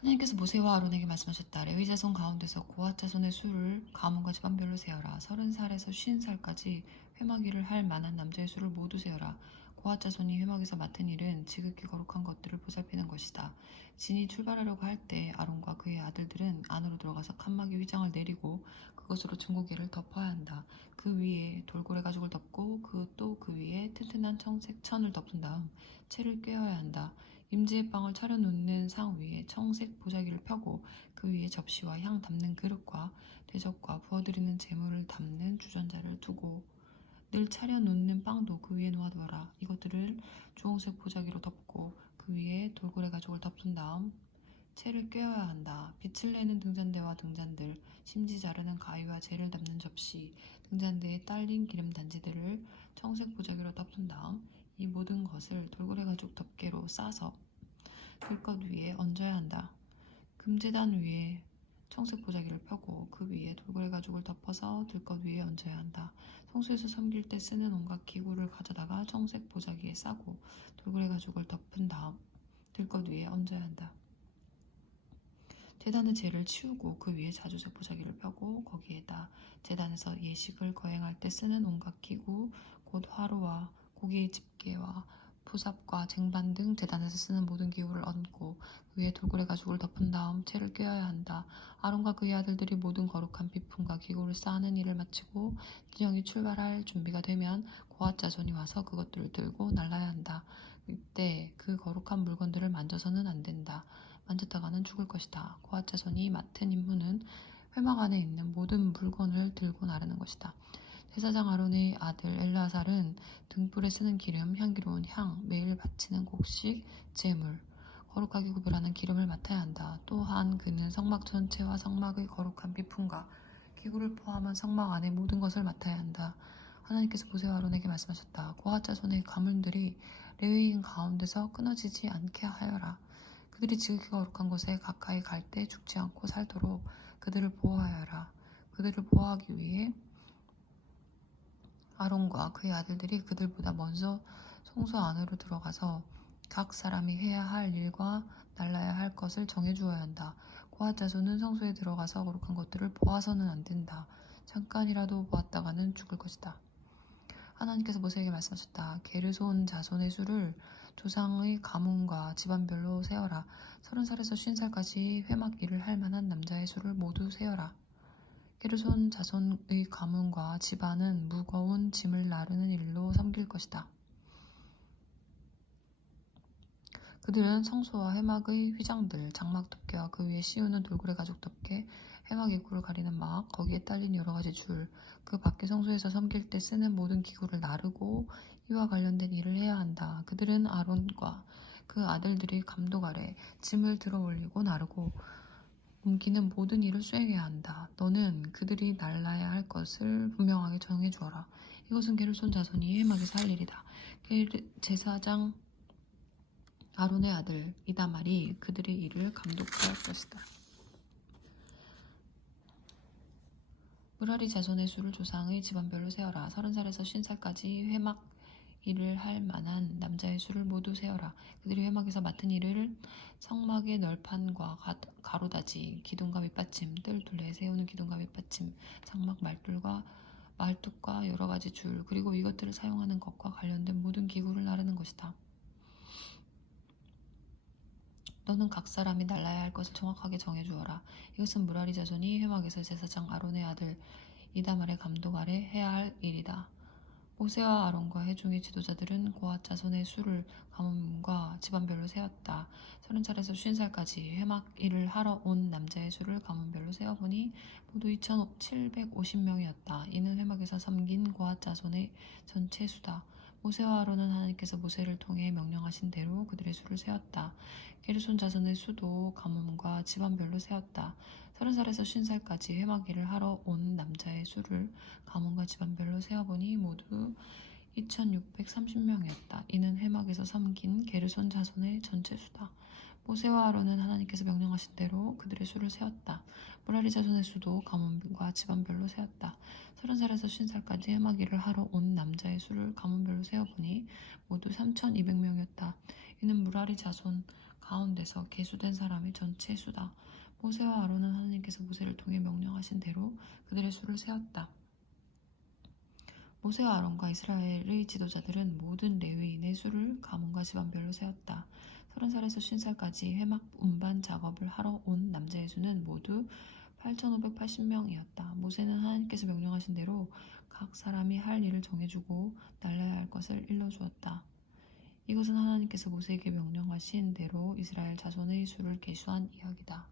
하나님께서 모세와 아론에게 말씀하셨다. 레위 자손 가운데서 고핫 자손의 수를 가문과 집안별로 세어라. 30살에서 50살까지 회막 일을 할 만한 남자의 수를 모두 세어라. 고핫 자손이 회막에서 맡은 일은 지극히 거룩한 것들을 보살피는 것이다. 진이 출발하려고 할 때 아론과 그의 아들들은 안으로 들어가서 칸막이 휘장을 내리고 그것으로 증거기를 덮어야 한다. 그 위에 돌고래 가죽을 덮고 또 그 위에 튼튼한 청색 천을 덮은 다음 채를 꿰어야 한다. 임지의 빵을 차려놓는 상 위에 청색 보자기를 펴고 그 위에 접시와 향 담는 그릇과 대접과 부어드리는 재물을 담는 주전자를 두고 늘 차려놓는 빵도 그 위에 놓아두어라. 이것들을 주홍색 보자기로 덮고 그 위에 돌고래 가죽을 덮은 다음 채를 꿰어야 한다. 빛을 내는 등잔대와 등잔들, 심지 자르는 가위와 재를 담는 접시, 등잔대에 딸린 기름 단지들을 청색 보자기로 덮은 다음 이 모든 것을 돌고래 가죽 덮개로 싸서 들것 위에 얹어야 한다. 금제단 위에 청색 보자기를 펴고 그 위에 돌고래 가죽을 덮어서 들것 위에 얹어야 한다. 성소에서 섬길 때 쓰는 온갖 기구를 가져다가 청색 보자기에 싸고 돌고래 가죽을 덮은 다음 들것 위에 얹어야 한다. 제단의 재를 치우고 그 위에 자주색 보자기를 펴고 거기에다 제단에서 예식을 거행할 때 쓰는 온갖 기구 곧 화로와 고기의 집게와 부삽과 쟁반 등 제단에서 쓰는 모든 기구를 얹고 그 위에 돌고래 가죽을 덮은 다음 채를 꿰어야 한다. 아론과 그의 아들들이 모든 거룩한 비품과 기구를 쌓는 일을 마치고 진영이 출발할 준비가 되면 고핫 자손이 와서 그것들을 들고 날라야 한다. 이때 그 거룩한 물건들을 만져서는 안 된다. 만졌다가는 죽을 것이다. 고핫 자손이 맡은 임무는 회막 안에 있는 모든 물건을 들고 나르는 것이다. 제사장 아론의 아들 엘르아살은 등불에 쓰는 기름, 향기로운 향, 매일 바치는 곡식, 제물, 거룩하게 구별하는 기름을 맡아야 한다. 또한 그는 성막 전체와 성막의 거룩한 비품과 기구를 포함한 성막 안의 모든 것을 맡아야 한다. 하나님께서 모세와 아론에게 말씀하셨다. 고핫 자손의 가문들이 레위인 가운데서 끊어지지 않게 하여라. 그들이 지극히 거룩한 곳에 가까이 갈 때 죽지 않고 살도록 그들을 보호하여라. 그들을 보호하기 위해 아론과 그의 아들들이 그들보다 먼저 성소 안으로 들어가서 각 사람이 해야 할 일과 날라야 할 것을 정해주어야 한다. 고핫 자손은 성소에 들어가서 거룩한 것들을 보아서는 안 된다. 잠깐이라도 보았다가는 죽을 것이다. 하나님께서 모세에게 말씀하셨다. 게르손 자손의 수를 조상의 가문과 집안별로 세어라. 30살에서 50살까지 회막 일을 할 만한 남자의 수를 모두 세어라. 게르손 자손의 가문과 집안은 무거운 짐을 나르는 일로 섬길 것이다. 그들은 성소와 회막의 휘장들, 장막 덮개와 그 위에 씌우는 돌고래 가죽 덮개, 회막 입구를 가리는 막, 거기에 딸린 여러 가지 줄, 그 밖에 성소에서 섬길 때 쓰는 모든 기구를 나르고 이와 관련된 일을 해야 한다. 그들은 아론과 그 아들들이 감독 아래 짐을 들어 올리고 나르고 옮기는 모든 일을 수행해야 한다. 너는 그들이 날라야 할 것을 분명하게 정해주어라. 이것은 게르손 자손이 회막에서 할 일이다. 제사장 아론의 아들 이다말이 그들의 일을 감독할 것이다. 무라리 자손의 수를 조상의 집안별로 세어라. 30살에서 50살까지 회막 일을 할 만한 남자의 수를 모두 세어라. 그들이 회막에서 맡은 일을 성막의 널판과 가로다지, 기둥과 밑받침, 뜰 둘레에 세우는 기둥과 밑받침, 장막 말뚝과 여러 가지 줄, 그리고 이것들을 사용하는 것과 관련된 모든 기구를 나르는 것이다. 너는 각 사람이 날라야 할 것을 정확하게 정해주어라. 이것은 무라리 자손이 회막에서 제사장 아론의 아들 이다말의 감독 아래 해야 할 일이다. 모세와 아론과 회중의 지도자들은 고핫 자손의 수를 가문과 집안별로 세었다. 30살에서 50살까지 회막 일을 하러 온 남자의 수를 가문별로 세어보니 모두 2,750명이었다. 이는 회막에서 섬긴 고핫 자손의 전체 수다. 모세와 아론은 하나님께서 모세를 통해 명령하신 대로 그들의 수를 세었다. 게르손 자손의 수도 가문과 집안별로 세었다. 30살에서 50살까지 회막 일을 하러 온 남자의 수를 가문과 집안별로 세어보니 모두 2,630명이었다. 이는 회막에서 섬긴 게르손 자손의 전체 수다. 모세와 아론은 하나님께서 명령하신 대로 그들의 수를 세웠다. 무라리 자손의 수도 가문과 집안별로 세웠다. 30살에서 50살까지 회막 일을 하러 온 남자의 수를 가문별로 세어보니 모두 3,200명이었다. 이는 무라리 자손 가운데서 계수된 사람이 전체 수다. 모세와 아론은 하나님께서 모세를 통해 명령하신 대로 그들의 수를 세었다. 모세와 아론과 이스라엘의 지도자들은 모든 레위인의 수를 가문과 집안별로 세었다. 30살에서 50살까지 회막 운반 작업을 하러 온 남자의 수는 모두 8,580명이었다. 모세는 하나님께서 명령하신 대로 각 사람이 할 일을 정해주고 날라야 할 것을 일러주었다. 이것은 하나님께서 모세에게 명령하신 대로 이스라엘 자손의 수를 계수한 이야기다.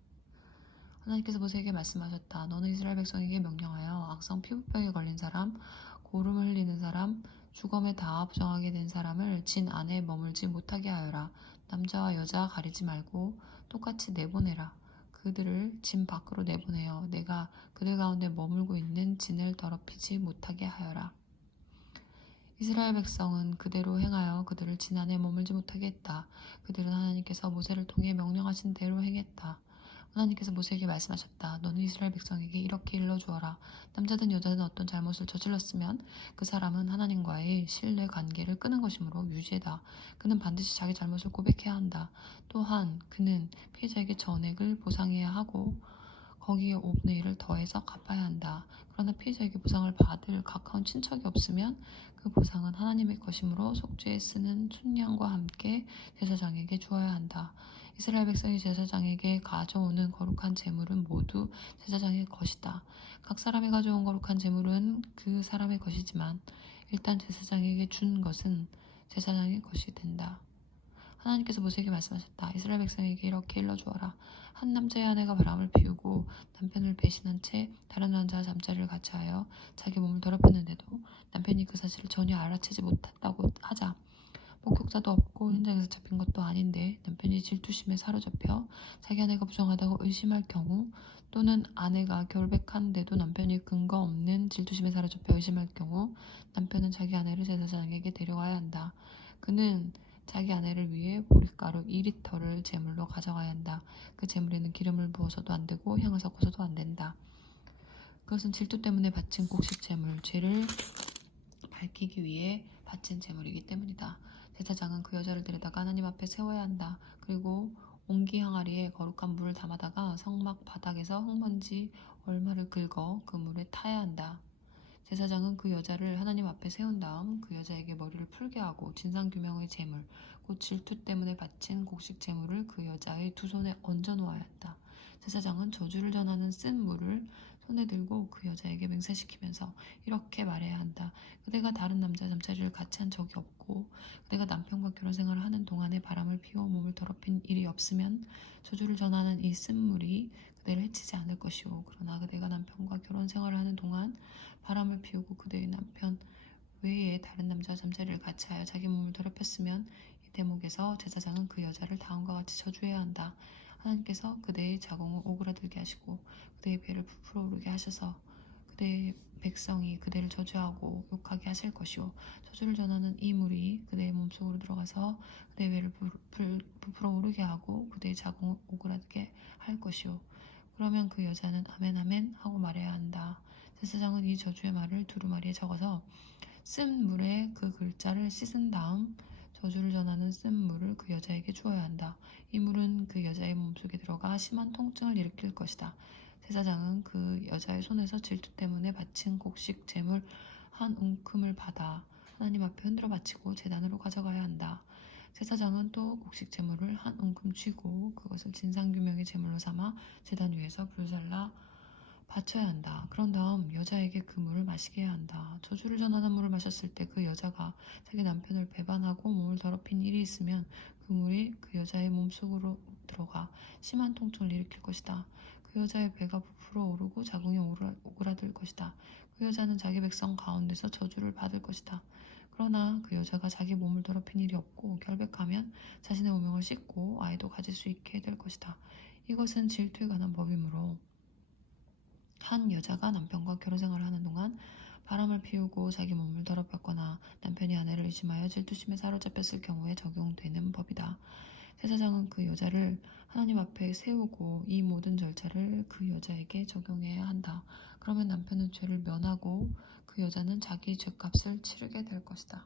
하나님께서 모세에게 말씀하셨다. 너는 이스라엘 백성에게 명령하여 악성 피부병에 걸린 사람, 고름을 흘리는 사람, 주검에 닿아 부정하게 된 사람을 진 안에 머물지 못하게 하여라. 남자와 여자 가리지 말고 똑같이 내보내라. 그들을 진 밖으로 내보내어 내가 그들 가운데 머물고 있는 진을 더럽히지 못하게 하여라. 이스라엘 백성은 그대로 행하여 그들을 진 안에 머물지 못하게 했다. 그들은 하나님께서 모세를 통해 명령하신 대로 행했다. 하나님께서 모세에게 말씀하셨다. 너는 이스라엘 백성에게 이렇게 일러주어라. 남자든 여자든 어떤 잘못을 저질렀으면 그 사람은 하나님과의 신뢰 관계를 끊은 것이므로 유죄다. 그는 반드시 자기 잘못을 고백해야 한다. 또한 그는 피해자에게 전액을 보상해야 하고 거기에 5분의 1을 더해서 갚아야 한다. 그러나 피해자에게 보상을 받을 가까운 친척이 없으면 그 보상은 하나님의 것이므로 속죄에 쓰는 순양과 함께 제사장에게 주어야 한다. 이스라엘 백성이 제사장에게 가져오는 거룩한 제물은 모두 제사장의 것이다. 각 사람이 가져온 거룩한 제물은 그 사람의 것이지만 일단 제사장에게 준 것은 제사장의 것이 된다. 하나님께서 모세에게 말씀하셨다. 이스라엘 백성에게 이렇게 일러주어라. 한 남자의 아내가 바람을 피우고 남편을 배신한 채 다른 남자와 잠자리를 같이 하여 자기 몸을 더럽혔는데도 남편이 그 사실을 전혀 알아채지 못했다고 하자. 목격자도 없고 현장에서 잡힌 것도 아닌데 남편이 질투심에 사로잡혀 자기 아내가 부정하다고 의심할 경우, 또는 아내가 결백한데도 남편이 근거 없는 질투심에 사로잡혀 의심할 경우 남편은 자기 아내를 제사장에게 데려와야 한다. 그는 자기 아내를 위해 보리가루 2리터를 제물로 가져가야 한다. 그 제물에는 기름을 부어서도 안 되고 향을 섞어서도 안 된다. 그것은 질투 때문에 바친 곡식 제물, 죄를 밝히기 위해 바친 제물이기 때문이다. 제사장은 그 여자를 데려다가 하나님 앞에 세워야 한다. 그리고 옹기 항아리에 거룩한 물을 담아다가 성막 바닥에서 흙먼지 얼마를 긁어 그 물에 타야 한다. 제사장은 그 여자를 하나님 앞에 세운 다음 그 여자에게 머리를 풀게 하고 진상규명의 제물, 곧 질투 때문에 바친 곡식 제물을 그 여자의 두 손에 얹어 놓아야 한다. 제사장은 저주를 전하는 쓴 물을 손에 들고 그 여자에게 맹세시키면서 이렇게 말해야 한다. 그대가 다른 남자의 잠자리를 같이 한 적이 없고 그대가 남편과 결혼 생활을 하는 동안에 바람을 피워 몸을 더럽힌 일이 없으면 저주를 전하는 이 쓴 물이 그대를 해치지 않을 것이오. 그러나 그대가 남편과 결혼 생활을 하는 동안 바람을 피우고 그대의 남편 외에 다른 남자와 잠자리를 같이 하여 자기 몸을 더럽혔으면 이 대목에서 제사장은 그 여자를 다음과 같이 저주해야 한다. 하나님께서 그대의 자궁을 오그라들게 하시고 그대의 배를 부풀어 오르게 하셔서 그대의 백성이 그대를 저주하고 욕하게 하실 것이요. 저주를 전하는 이 물이 그대의 몸속으로 들어가서 그대의 배를 부풀어 오르게 하고 그대의 자궁을 오그라들게 할 것이요. 그러면 그 여자는 아멘 아멘 하고 말해야 한다. 제사장은 이 저주의 말을 두루마리에 적어서 쓴 물에 그 글자를 씻은 다음 저주를 전하는 쓴 물을 그 여자에게 주어야 한다. 이 물은 그 여자의 몸속에 들어가 심한 통증을 일으킬 것이다. 제사장은 그 여자의 손에서 질투 때문에 바친 곡식 제물 한 움큼을 받아 하나님 앞에 흔들어 바치고 제단으로 가져가야 한다. 제사장은 또 곡식 제물을 한 움큼 쥐고 그것을 진상규명의 제물로 삼아 제단 위에서 불살라 바쳐야 한다. 그런 다음 여자에게 그 물을 마시게 해야 한다. 저주를 전하는 물을 마셨을 때 그 여자가 자기 남편을 배반하고 몸을 더럽힌 일이 있으면 그 물이 그 여자의 몸속으로 들어가 심한 통증을 일으킬 것이다. 그 여자의 배가 부풀어 오르고 자궁이 오그라들 것이다. 그 여자는 자기 백성 가운데서 저주를 받을 것이다. 그러나 그 여자가 자기 몸을 더럽힌 일이 없고 결백하면 자신의 오명을 씻고 아이도 가질 수 있게 될 것이다. 이것은 질투에 관한 법이므로 한 여자가 남편과 결혼 생활을 하는 동안 바람을 피우고 자기 몸을 더럽혔거나 남편이 아내를 의심하여 질투심에 사로잡혔을 경우에 적용되는 법이다. 제사장은 그 여자를 하나님 앞에 세우고 이 모든 절차를 그 여자에게 적용해야 한다. 그러면 남편은 죄를 면하고 그 여자는 자기 죄값을 치르게 될 것이다.